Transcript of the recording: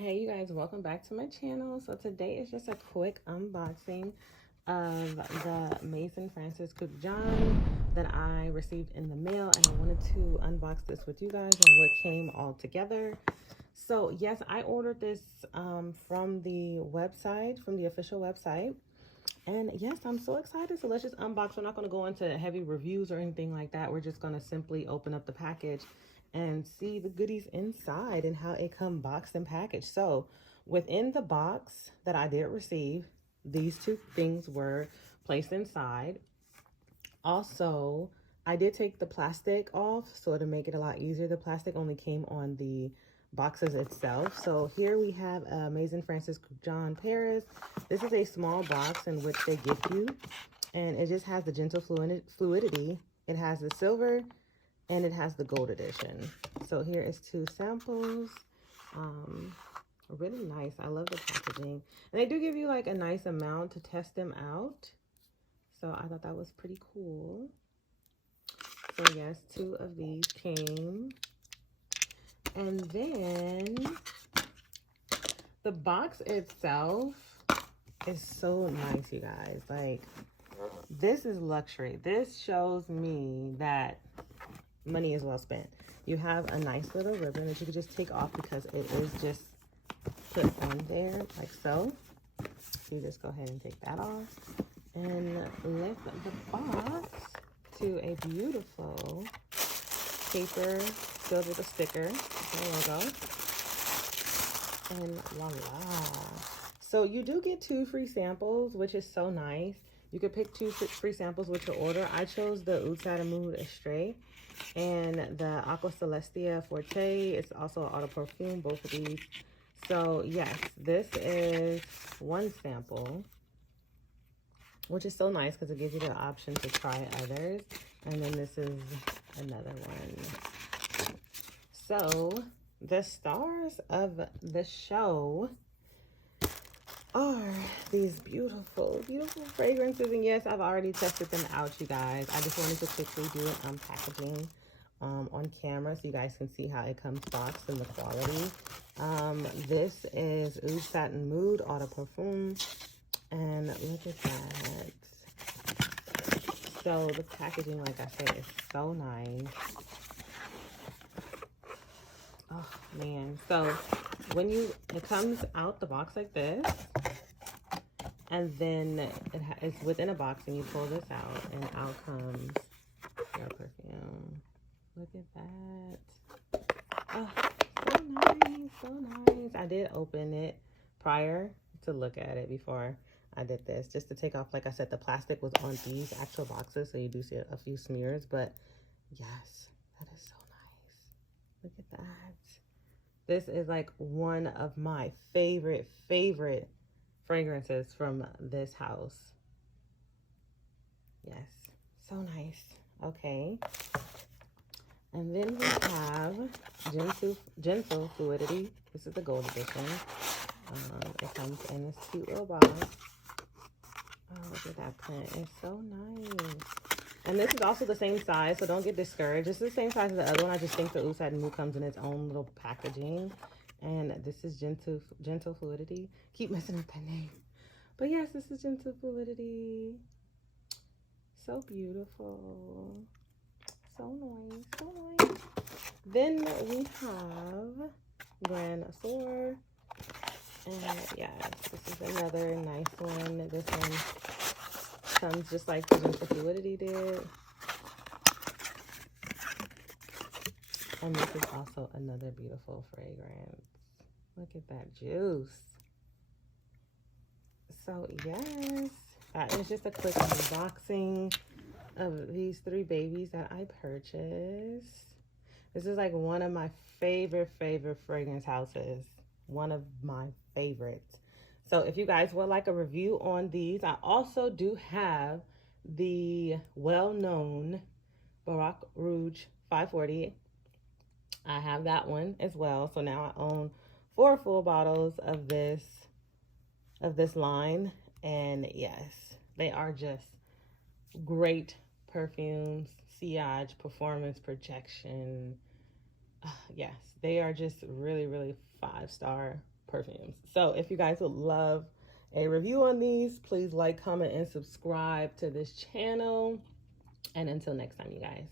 Hey you guys, welcome back to my channel. So today is just a quick unboxing of the Maison Kurkdjian that I received in the mail, and I wanted to unbox this with you guys on what came all together. So yes, I ordered this from the website, from the official website, and yes, I'm so excited. So let's just unbox. We're not going to go into heavy reviews or anything like that. We're just going to simply open up the package and see the goodies inside and how it comes boxed and packaged. So within the box that I did receive, these two things were placed inside. Also, I did take the plastic off so to make it a lot easier. The plastic only came on the boxes itself. So here we have Maison Kurkdjian Paris. This is a small box in which they gift you, and it just has the gentle fluidity. It has the silver and it has the gold edition. So here is two samples. Really nice. I love the packaging, and they do give you like a nice amount to test them out. So I thought that was pretty cool. So yes, two of these came. And then the box itself is so nice, you guys. Like, this is luxury. This shows me that money is well spent. You have a nice little ribbon that you can just take off because it is just put on there like so. So you just go ahead and take that off and lift the box to a beautiful paper filled with a sticker, the logo, and voila. So you do get 2 free samples, which is so nice. You could pick 2 free samples with your order. I chose the Oud Mood Astray and the Aqua Celestia Forte. It's also an auto perfume, both of these. So yes, this is 1 sample, which is so nice because it gives you the option to try others. And then this is another one. So the stars of the show are these beautiful, beautiful fragrances. And yes, I've already tested them out, you guys. I just wanted to quickly do an unpackaging on camera so you guys can see how it comes boxed and the quality. This is Oud Mood Auto Perfume, and look at that. So the packaging, like I said, is so nice. Oh man. So when it comes out the box like this, and then it's within a box, and you pull this out, and out comes your perfume. Look at that. Oh, so nice, so nice. I did open it prior to look at it before I did this, just to take off, like I said, the plastic was on these actual boxes, so you do see a few smears, but yes, that is so nice. Look at that. This is like one of my favorite fragrances from this house. Yes, so nice. Okay. And then we have Gentle Fluidity. This is the gold edition. It comes in this cute little box. Oh, look at that print. It's so nice. And this is also the same size, so don't get discouraged. This is the same size as the other one. I just think the Oud Mood comes in its own little packaging. And this is Gentle Fluidity. Keep messing up that name. But yes, this is Gentle Fluidity. So beautiful. So nice, so nice. Then we have Grand Soir. And yes, this is another nice one. This one comes just like the Gentle Fluidity did. And this is also another beautiful fragrance. Look at that juice. So yes, that is just a quick unboxing of these 3 babies that I purchased. This is like one of my favorite fragrance houses. One of my favorites. So if you guys would like a review on these, I also do have the well-known Baroque Rouge 540. I have that one as well. So now I own 4 full bottles of this line. And yes, they are just great perfumes, sillage, performance, projection. Yes, they are just really 5-star perfumes. So if you guys would love a review on these, please like, comment, and subscribe to this channel. And until next time, you guys.